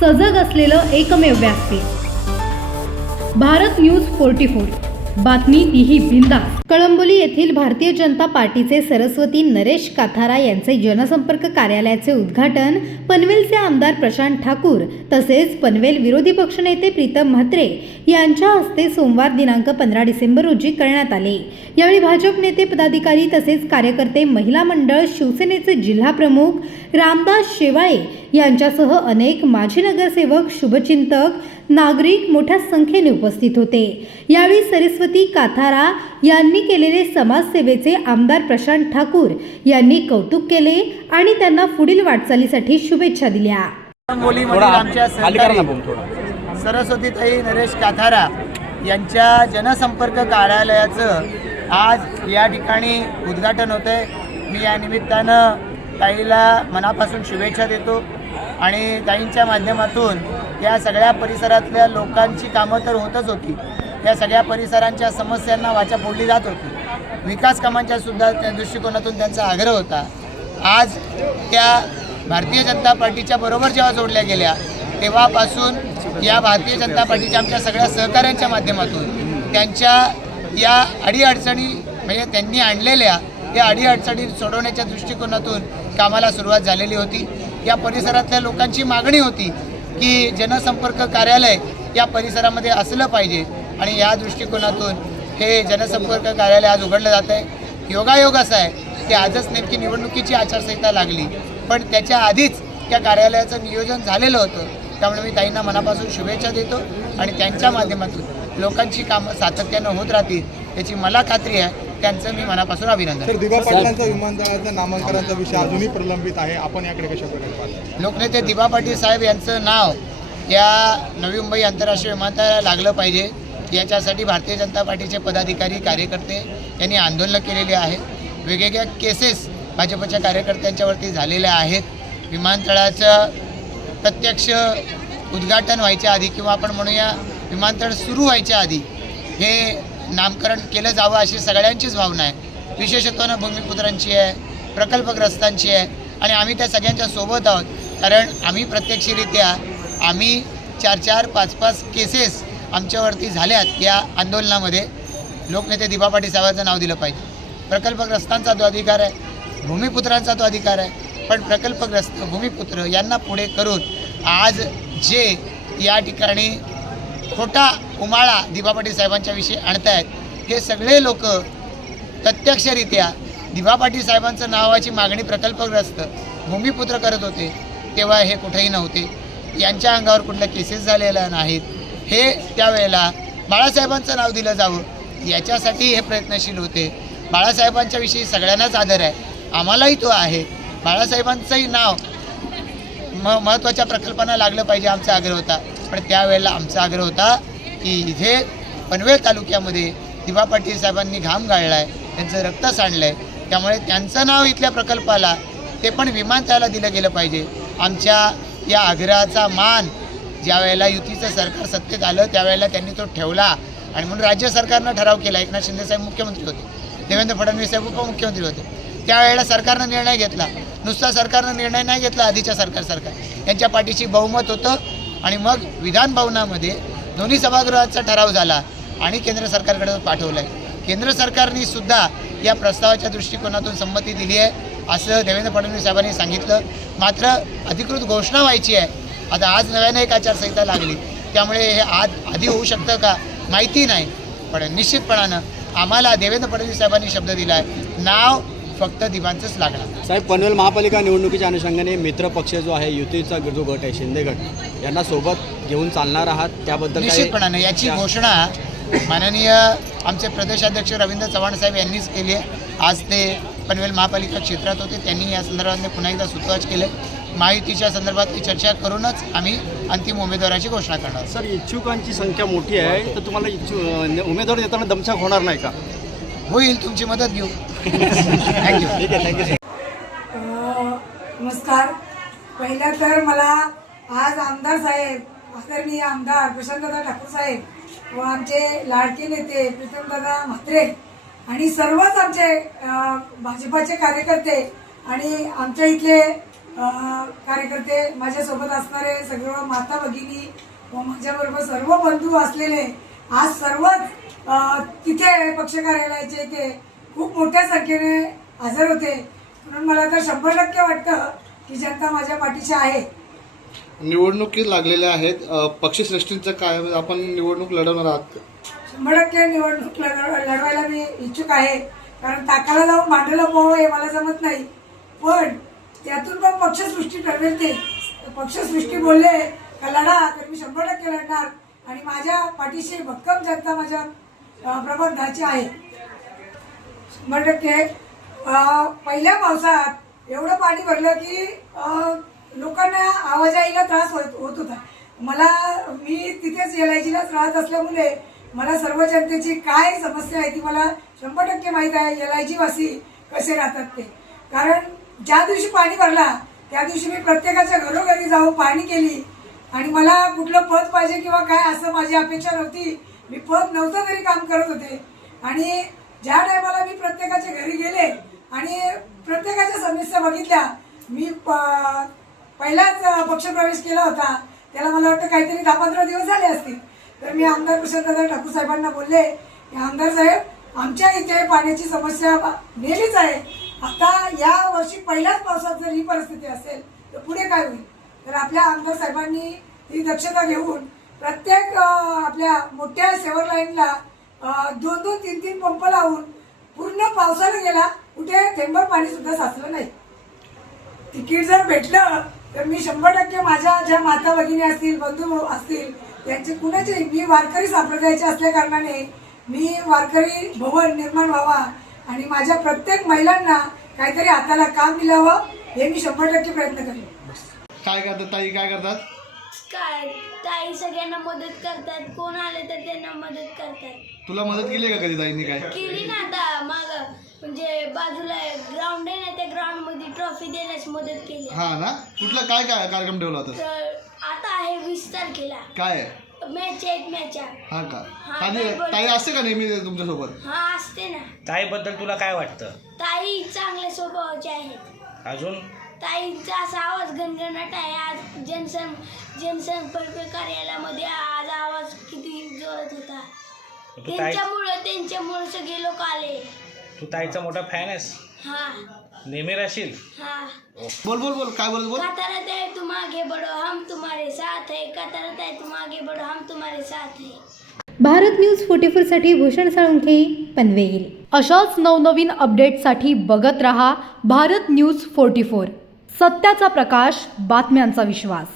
सजग असलेलं एकमेव व्यासपीठ भारत न्यूज 44। बातमी तीही बिनधास्त। कळंबोली येथील भारतीय जनता पार्टीचे सरस्वती नरेश काथारा यांचे जनसंपर्क कार्यालयाचे उद्घाटन पनवेलचे आमदार प्रशांत ठाकूर तसेच पनवेल विरोधी पक्षनेते प्रीतम म्हात्रे यांच्या हस्ते सोमवार दिनांक 15 डिसेंबर रोजी करण्यात आले। यावेळी भाजप नेते पदाधिकारी तसेच कार्यकर्ते, महिला मंडळ, शिवसेनेचे जिल्हा प्रमुख रामदास शेवाळे यांच्यासह अनेक माजी नगरसेवक, शुभचिंतक, नागरिक मोठ्या संख्येने उपस्थित होते। यावेळी सरस्वती काथारा यांनी केलेले समाजसेवेचे आमदार प्रशांत ठाकूर यांनी कौतुक केले आणि त्यांना पुढील वाटचालीसाठी शुभेच्छा दिल्या। आमच्या सरस्वतीताई नरेश काथारा यांच्या जनसंपर्क कार्यालयाचं आज या ठिकाणी उद्घाटन होतंय। मी या निमित्तानं ताईला मनापासून शुभेच्छा देतो आणि ताईंच्या माध्यमातून या सगळ्या परिसरातल्या लोकांची कामं तर होतच होती, या सगळ्या परिसरांच्या समस्यांना वाचा फोडली जात होती। विकास कामांच्या सुद्धा त्या दृष्टिकोनातून त्यांचा आग्रह होता। आज त्या भारतीय जनता पार्टीच्या बरोबर जेव्हा जोडल्या गेल्या तेव्हापासून या भारतीय जनता पार्टीच्या आमच्या सगळ्या सहकाऱ्यांच्या माध्यमातून त्यांच्या या अडीअडचणी म्हणजे त्यांनी आणलेल्या या अडीअडचणी सोडवण्याच्या दृष्टिकोनातून कामाला सुरुवात झालेली होती। या परिसरातल्या लोकांची मागणी होती की जनसंपर्क कार्यालय या परिसरामध्ये असलं पाहिजे आणि या दृष्टिकोनातून हे जनसंपर्क कार्यालय आज उघडलं जात आहे। योगायोग असा आहे की आजच नेमकी निवडणुकीची आचारसंहिता लागली, पण त्याच्या आधीच त्या कार्यालयाचं नियोजन झालेलं होतं। त्यामुळे मी ताईंना मनापासून शुभेच्छा देतो आणि त्यांच्या माध्यमातून लोकांची कामं सातत्यानं होत राहतील याची मला खात्री आहे। त्यांचं मी मनापासून अभिनंदन। सर, दिबा पाटलांचा विमानतळाचा नामांकनाचा विषय अजूनही प्रलंबित आहे, आपण याकडे कशा प्रकारे पाहता? लोकनेते दिबा पाटील साहेब यांचं नाव या नवी मुंबई आंतरराष्ट्रीय विमानतळाला लागलं पाहिजे याच्यासाठी भारतीय जनता पार्टीचे पदाधिकारी, कार्यकर्ते यांनी आंदोलनं केलेली आहेत। वेगवेगळ्या केसेस भाजपच्या कार्यकर्त्यांच्यावरती झालेल्या आहेत। विमानतळाचं प्रत्यक्ष उद्घाटन व्हायच्या आधी किंवा आपण म्हणूया विमानतळ सुरू व्हायच्या आधी हे नामकरण केलं जावं अशी सगळ्यांचीच भावना आहे। विशेषत्वानं भूमिपुत्रांची आहे, प्रकल्पग्रस्तांची आहे आणि आम्ही त्या सगळ्यांच्या सोबत आहोत। कारण आम्ही प्रत्यक्षरित्या आम्ही 4-4, 5-5 केसेस आमच्यावरती झाल्यात या आंदोलनामध्ये। लोकनेते दिबा पाटील साहेबांचं नाव दिलं पाहिजे। प्रकल्पग्रस्तांचा तो अधिकार आहे, भूमिपुत्रांचा तो अधिकार आहे, पण प्रकल्पग्रस्त भूमिपुत्र यांना पुढे करून आज जे या ठिकाणी खोटा उमाळा दिबा पाटील साहेबांच्या विषयी आणतायत हे सगळे लोक प्रत्यक्षरित्या दिबा पाटील साहेबांचं नावाची मागणी प्रकल्पग्रस्त भूमिपुत्र करत होते तेव्हा हे कुठेही नव्हते। यांच्या अंगावर कुठल्या केसेस झालेल्या नाहीत। हे त्यावेळेला बाळासाहेबांचं नाव दिलं जावं याच्यासाठी हे प्रयत्नशील होते। बाळासाहेबांच्या विषयी सगळ्यांनाच आदर आहे, आम्हालाही तो आहे। बाळासाहेबांचंही नाव महत्त्वाच्या प्रकल्पांना लागलं पाहिजे आमचा आग्रह होता, पण त्यावेळेला आमचा आग्रह होता की इथे पनवेल तालुक्यामध्ये दिबा पाटील साहेबांनी घाम गाळला आहे, त्यांचं रक्त सांडलं आहे, त्यामुळे त्यांचं नाव इथल्या प्रकल्पाला ते पण विमानतळाला दिलं गेलं पाहिजे। आमच्या या आग्रहाचा मान ज्या वेळेला युतीचं सरकार सत्तेत आलं त्यावेळेला त्यांनी तो ठेवला आणि म्हणून राज्य सरकारनं ठराव केला। एकनाथ शिंदे साहेब मुख्यमंत्री होते, देवेंद्र फडणवीस साहेब उपमुख्यमंत्री होते। त्यावेळेला सरकारनं निर्णय घेतला, नुसता सरकारनं निर्णय नाही घेतला, आधीच्या सरकार यांच्या पाठीशी बहुमत होतं आणि मग विधान भवनामध्ये दोन्ही सभागृहाचा ठराव झाला आणि केंद्र सरकारकडे पाठवलं आहे। केंद्र सरकारने सुद्धा या प्रस्तावाच्या दृष्टिकोनातून संमती दिली आहे असं देवेंद्र फडणवीस साहेबांनी सांगितलं। मात्र अधिकृत घोषणा व्हायची आहे। आता आज नव्याने एक आचारसंहिता लागली, त्यामुळे हे आधी होऊ शकतं का माहिती नाही, पण निश्चितपणानं आम्हाला देवेंद्र फडणवीस साहेबांनी शब्द दिला आहे, नाव फक्त दिबांचंच लागणार। साहेब, पनवेल महापालिका निवडणुकीच्या अनुषंगाने मित्र पक्ष जो आहे, युतीचा जो गट आहे शिंदे गट, यांना सोबत घेऊन चालणार आहात त्याबद्दल? निश्चितपणानं याची घोषणा माननीय आमचे प्रदेशाध्यक्ष रवींद्र चव्हाण साहेब यांनीच केली आहे। आज ते पनवेल महापालिका क्षेत्रात होते, त्यांनी या संदर्भात पुन्हा एकदा सूतोवाच केले। महायुतीच्या संदर्भातली चर्चा करूनच आम्ही अंतिम उमेदवाराची घोषणा करणार। सर, इच्छुकांची संख्या मोठी आहे, तर तुम्हाला उमेदवार देताना दमछाक होणार नाही का? होईल, तुमची मदत घेऊ। थँक्यू। ठीक आहे, थँक्यू। नमस्कार। पहिला तर मला आज आमदार साहेब, आदरणीय आमदार प्रशांतदादा ठाकूर साहेब व आमचे लाडके नेते प्रीतमदादा म्हात्रे आणि सर्वच आमचे भाजपाचे कार्यकर्ते आणि आमच्या इथले कार्यकर्ते, माझ्यासोबत असणारे सगळं माता भगिनी व माझ्याबरोबर सर्व बंधू असलेले आज सर्वच तिथे पक्ष कार्यालयाचे ते खूप मोठ्या संख्येने हजर होते. म्हणून मला तर 100% वाटतं की जनता माझ्या पाठीशी आहे. निवडणुकी लागलेल्या आहेत, पक्षश्रेष्ठींचं काय, आपण निवडणूक लढवणार आहात? 100% निवडणूक लढवायला मी इच्छुक आहे. कारण ताकाला जाऊन भांडलं पोहावं हे मला जमत नाही, पण त्यातून पण पक्षसृष्टी ठरवेल ते. पक्षसृष्टी बोलले का लढा, तर मी 100% लढणार आणि माझ्या पाठीशी भक्कम जनता माझ्या प्रबंधाची आहे. 100% पहिल्या पावसात एवढं पाणी भरलं की लोकांना आवाजाईला त्रास होत होता. मी तिथेच LIGलाच राहत असल्यामुळे मला सर्व जनतेची काय समस्या आहे ती मला 100% माहीत आहे. LIG वासी कसे राहतात ते. कारण ज्या दिवशी पाणी भरला त्या दिवशी मी प्रत्येकाच्या घरोघरी जाऊन पाहणी केली आणि मला कुठलं पद पाहिजे किंवा काय असं माझी अपेक्षा नव्हती. मी पद नव्हतं तरी काम करत होते आणि ज्या टायमाला मी प्रत्येकाच्या घरी गेले आणि प्रत्येकाच्या समस्या बघितल्या. मी पहिलाच पक्षप्रवेश केला होता, त्याला मला वाटतं काहीतरी 10-15 दिवस झाले असतील. तर मी आमदार प्रशांतदादा ठाकूर साहेबांना बोलले की आमदार साहेब, आमच्या इथे पाण्याची समस्या नेहमीच आहे. आता या वर्षी पहिल्याच पावसात जर ही परिस्थिती असेल तर पुढे काय होईल. तर आपल्या आमदार साहेबांनी ही दक्षता घेऊन प्रत्येक आपल्या मोठ्या सेवर लाईनला 2-2, 3-3 पंप लावून पूर्ण पावसाला गेला, कुठे थेंबर पाणी सुद्धा साचलं नाही. तिकीट जर भेटलं तर मी 100% माझ्या ज्या माता भगिनी असतील, बंधू असतील, त्यांचे कुणाचे, मी वारकरी संप्रदायाचे असल्या कारणाने मी वारकरी भवन निर्माण व्हावा आणि माझ्या प्रत्येक महिलांना काहीतरी हाताला काम मिळावं हे मी 100% प्रयत्न करेन. काय करतात ताई, काय करतात? काय ताई सगळ्यांना मदत करतात, कोण आले तर त्यांना मदत करतात. तुला मदत केली का कधी ताईंनी? काय केली ना, आता माग म्हणजे बाजूला ग्राउंड आहे ना, त्या ग्राउंड मध्ये ट्रॉफी देण्यास मदत केली. हा ना, कुठला काय काय कार्यक्रम ठेवला होता? तर आता आहे 20 तारखेला काय मॅच आहेत, मॅच. हा का? हा, ताई असते का नेहमी तुमच्यासोबत? हा असते ना. ताईबद्दल तुला काय वाटतं? ताई चांगल्या स्वभावाचे आहेत. अजून ताईंचा असा आवाज घनघनाट आहे. आज जनसंपर्क कार्यालयामध्ये आज आवाज किती जोरात होता. तू ताई त्यांच्यामुळे सगळे लोक आले. तू ताईचा मोठा फॅन आहेस? हा नेहमी राहशील? हा. बोल बोल बोल, काय बोल बोल. कतरत है तुम आगे बढ़ो हम तुम्हारे साथ है. कतरत है तुम आगे बढ़ो हम तुम्हारे साथ है. भारत न्यूज 44 साठी भूषण साळुंखे, पनवेल. अशाच नवनवीन अपडेटसाठी बघत रहा भारत न्यूज 44. सत्याचा प्रकाश, बातम्यांचा विश्वास.